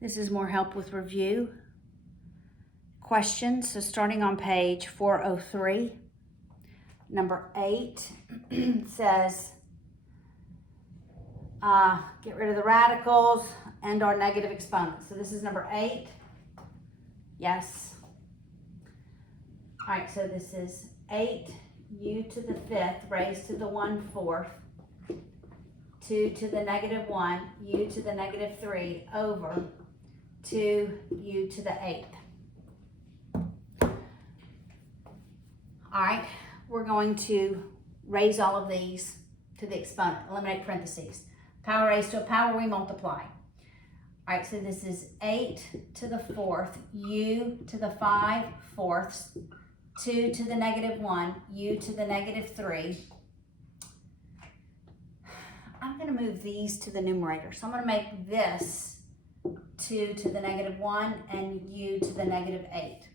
This is more help with review questions. So starting on page 403, number 8 says, get rid of the radicals and our negative exponents. So this is number 8. Yes. All right, so this is 8u to the 5th raised to the 1/4, 2 to the negative 1, u to the negative 3 over 2u to the 8th. All right, we're going to raise all of these to the exponent, eliminate parentheses. Power raised to a power, we multiply. All right, so this is 8 to the 4th, u to the 5/4, 2 to the negative 1, u to the negative 3. I'm going to move these to the numerator. So I'm going to make this 2 to the negative 1 and u to the negative 8,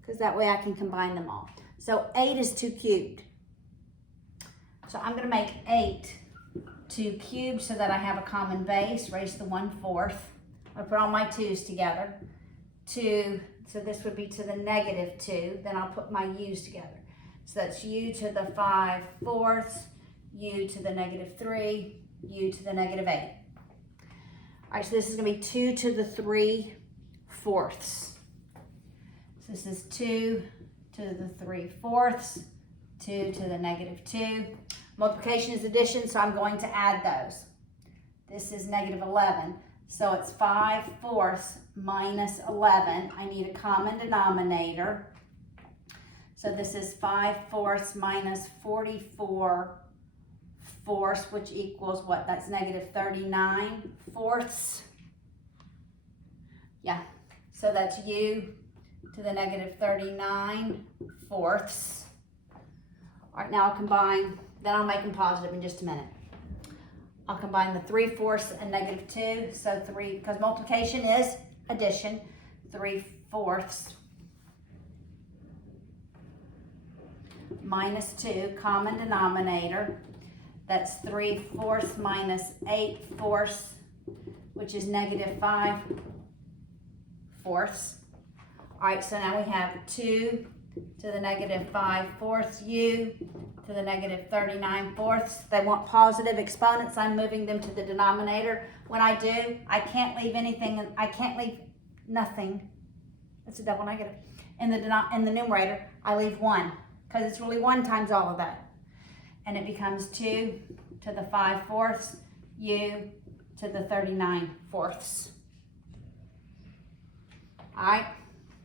because that way I can combine them all. So 8 is 2 cubed. So I'm going to make 8 2 cubed so that I have a common base, raised to the 1/4. I'll put all my 2's together. 2, so this would be to the negative 2. Then I'll put my u's together. So that's u to the 5/4, u to the negative 3, u to the negative 8. All right, so this is going to be 2 to the 3/4. So this is 2 to the 3/4, 2 to the negative 2. Multiplication is addition, so I'm going to add those. This is negative 11, so it's 5/4 minus 11. I need a common denominator. So this is 5/4 minus 44/4, which equals what? That's negative 39/4. Yeah, so that's u to the negative 39/4. All right, now I'll combine, then I'll make them positive in just a minute. I'll combine the 3/4 and negative 2. So 3, because multiplication is addition, 3/4 minus 2, common denominator. That's 3/4 minus 8/4, which is negative 5/4. All right, so now we have 2 to the negative 5/4 u to the negative 39/4. They want positive exponents. I'm moving them to the denominator. When I do, I can't leave anything, I can't leave nothing. That's a double negative. In the numerator, I leave 1, because it's really 1 times all of that. And it becomes 2 to the 5/4 u to the 39/4. All right,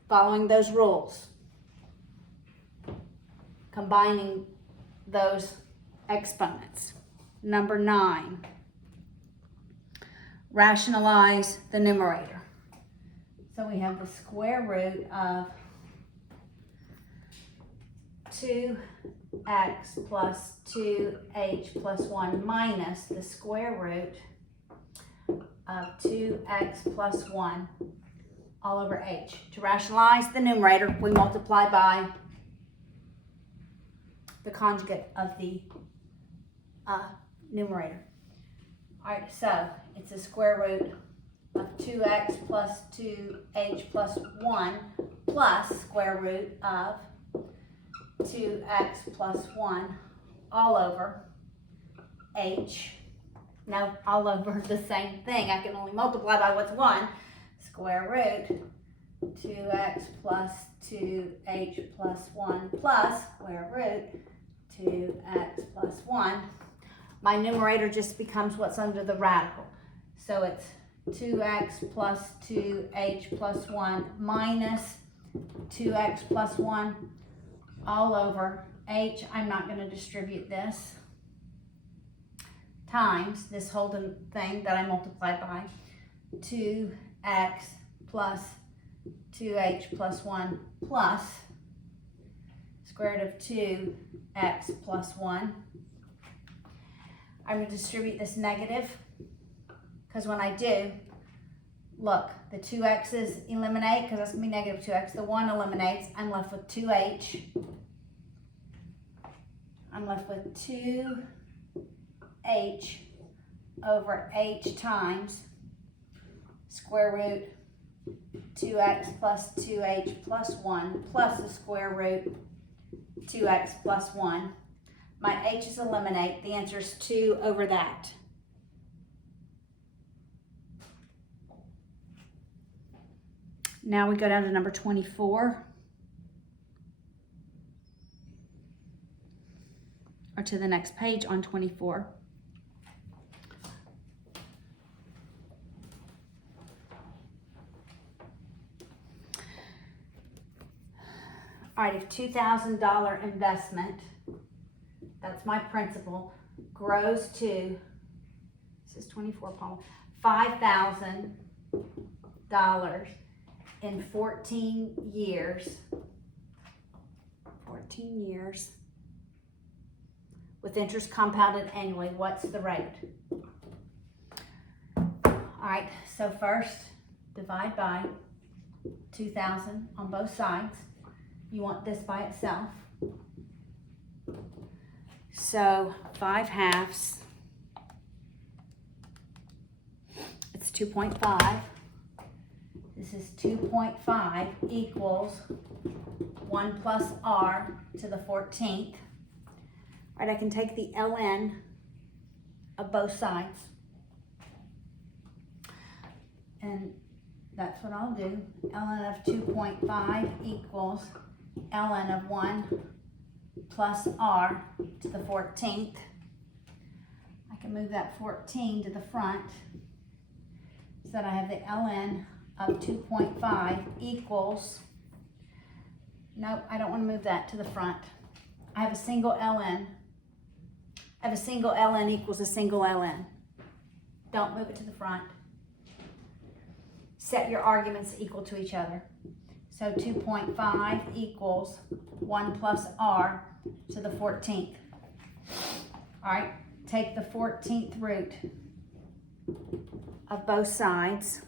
following those rules, combining those exponents. Number 9, rationalize the numerator. So we have the square root of 2x plus 2h plus 1 minus the square root of 2x plus 1 all over h. To rationalize the numerator, we multiply by the conjugate of the numerator. All right, so it's a square root of 2x plus 2h plus 1 plus square root of 2x plus 1 all over h. Now, all over the same thing. I can only multiply by what's 1. Square root 2x plus 2h plus 1 plus square root 2x plus 1. My numerator just becomes what's under the radical. So it's 2x plus 2h plus 1 minus 2x plus 1 all over h. I'm not going to distribute this, times this whole thing that I multiplied by 2x plus 2h plus 1 plus square root of 2x plus 1. I'm going to distribute this negative, because when I do, look, the 2x's eliminate, because that's going to be negative 2x. The 1 eliminates. I'm left with 2h. I'm left with 2h over h times square root 2x plus 2h plus 1 plus the square root 2x plus 1. My h's eliminate. The answer is 2 over that. Now we go down to number 24. Or to the next page on 24. All right, if $2,000 investment, that's my principal, grows to, this is 24, Paul, $5,000 in 14 years, with interest compounded annually, what's the rate? All right, so first, divide by 2,000 on both sides. You want this by itself. So 5/2, it's 2.5. This is 2.5 equals 1 plus r to the 14th. All right, I can take the ln of both sides. And that's what I'll do. ln of 2.5 equals ln of 1 plus r to the 14th. I can move that 14 to the front so that I have the ln of 2.5 equals, nope, I don't want to move that to the front. I have a single ln. I have a single ln equals a single ln. Don't move it to the front. Set your arguments equal to each other. So 2.5 equals 1 plus r to the 14th. All right, take the 14th root of both sides.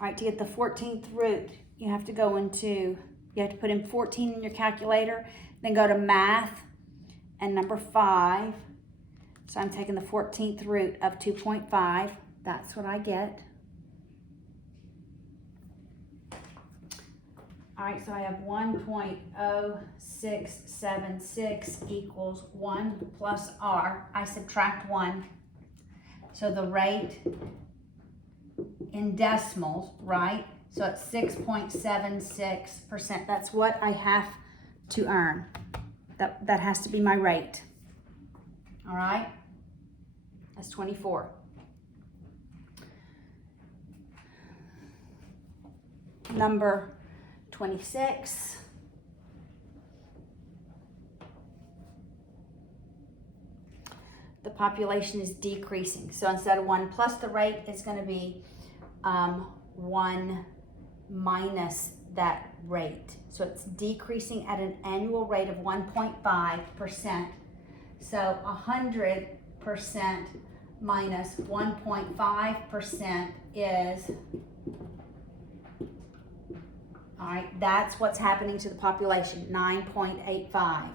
All right, to get the 14th root, you have to go into, you have to put in 14 in your calculator, then go to math and number 5. So I'm taking the 14th root of 2.5. That's what I get. All right, so I have 1.0676 equals 1 plus r. I subtract 1. So the rate in decimals, right? So it's 6.76%. That's what I have to earn. That has to be my rate. All right? That's 24. Number 26. The population is decreasing. So instead of 1 plus the rate, it's going to be 1 minus that rate. So it's decreasing at an annual rate of 1.5%. So 100% minus 1.5% is, all right, that's what's happening to the population, 9.85.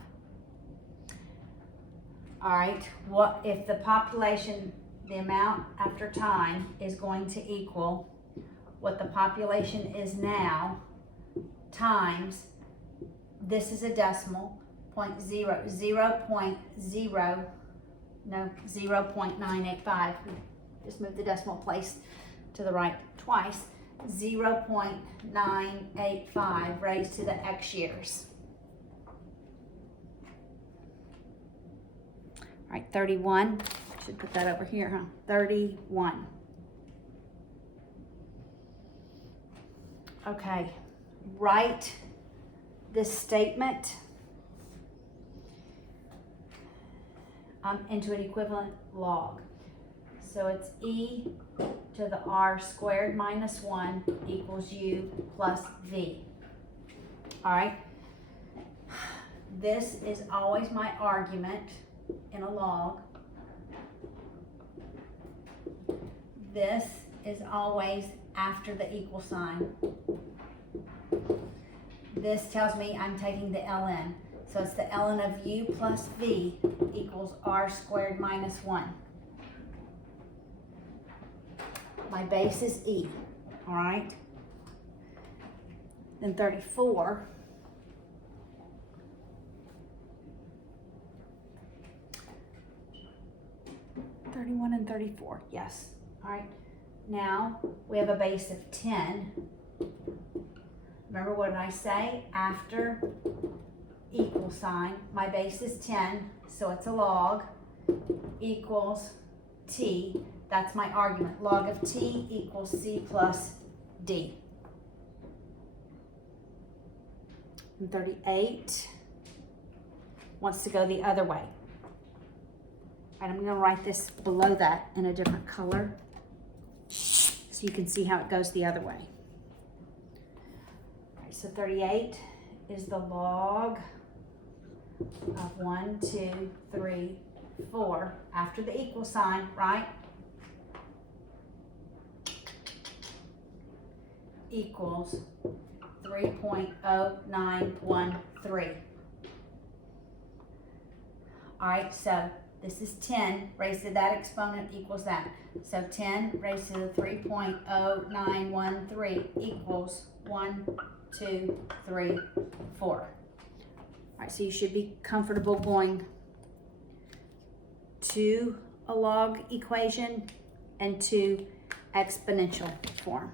All right, what if the population, the amount after time is going to equal what the population is now times, this is a decimal, 0.985. Just move the decimal place to the right twice. 0.985 raised to the x years. All right, 31. Should put that over here, huh? 31. Okay, write this statement into an equivalent log. So it's e to the r squared minus 1 equals u plus v. All right, this is always my argument in a log. This is always after the equal sign. This tells me I'm taking the ln. So it's the ln of u plus v equals r squared minus 1. My base is e. all right? Then 34. And 34, yes. All right, now we have a base of 10. Remember what did I say? After equal sign, my base is 10, so it's a log, equals t. That's my argument. Log of t equals c plus d. And 38 wants to go the other way. All right, I'm going to write this below that in a different color so you can see how it goes the other way. All right, so 38 is the log of 1, 2, 3, 4 after the equal sign, right? Equals 3.0913. All right, so this is 10 raised to that exponent equals that. So 10 raised to the 3.0913 equals 1, 2, 3, 4. All right, so you should be comfortable going to a log equation and to exponential form.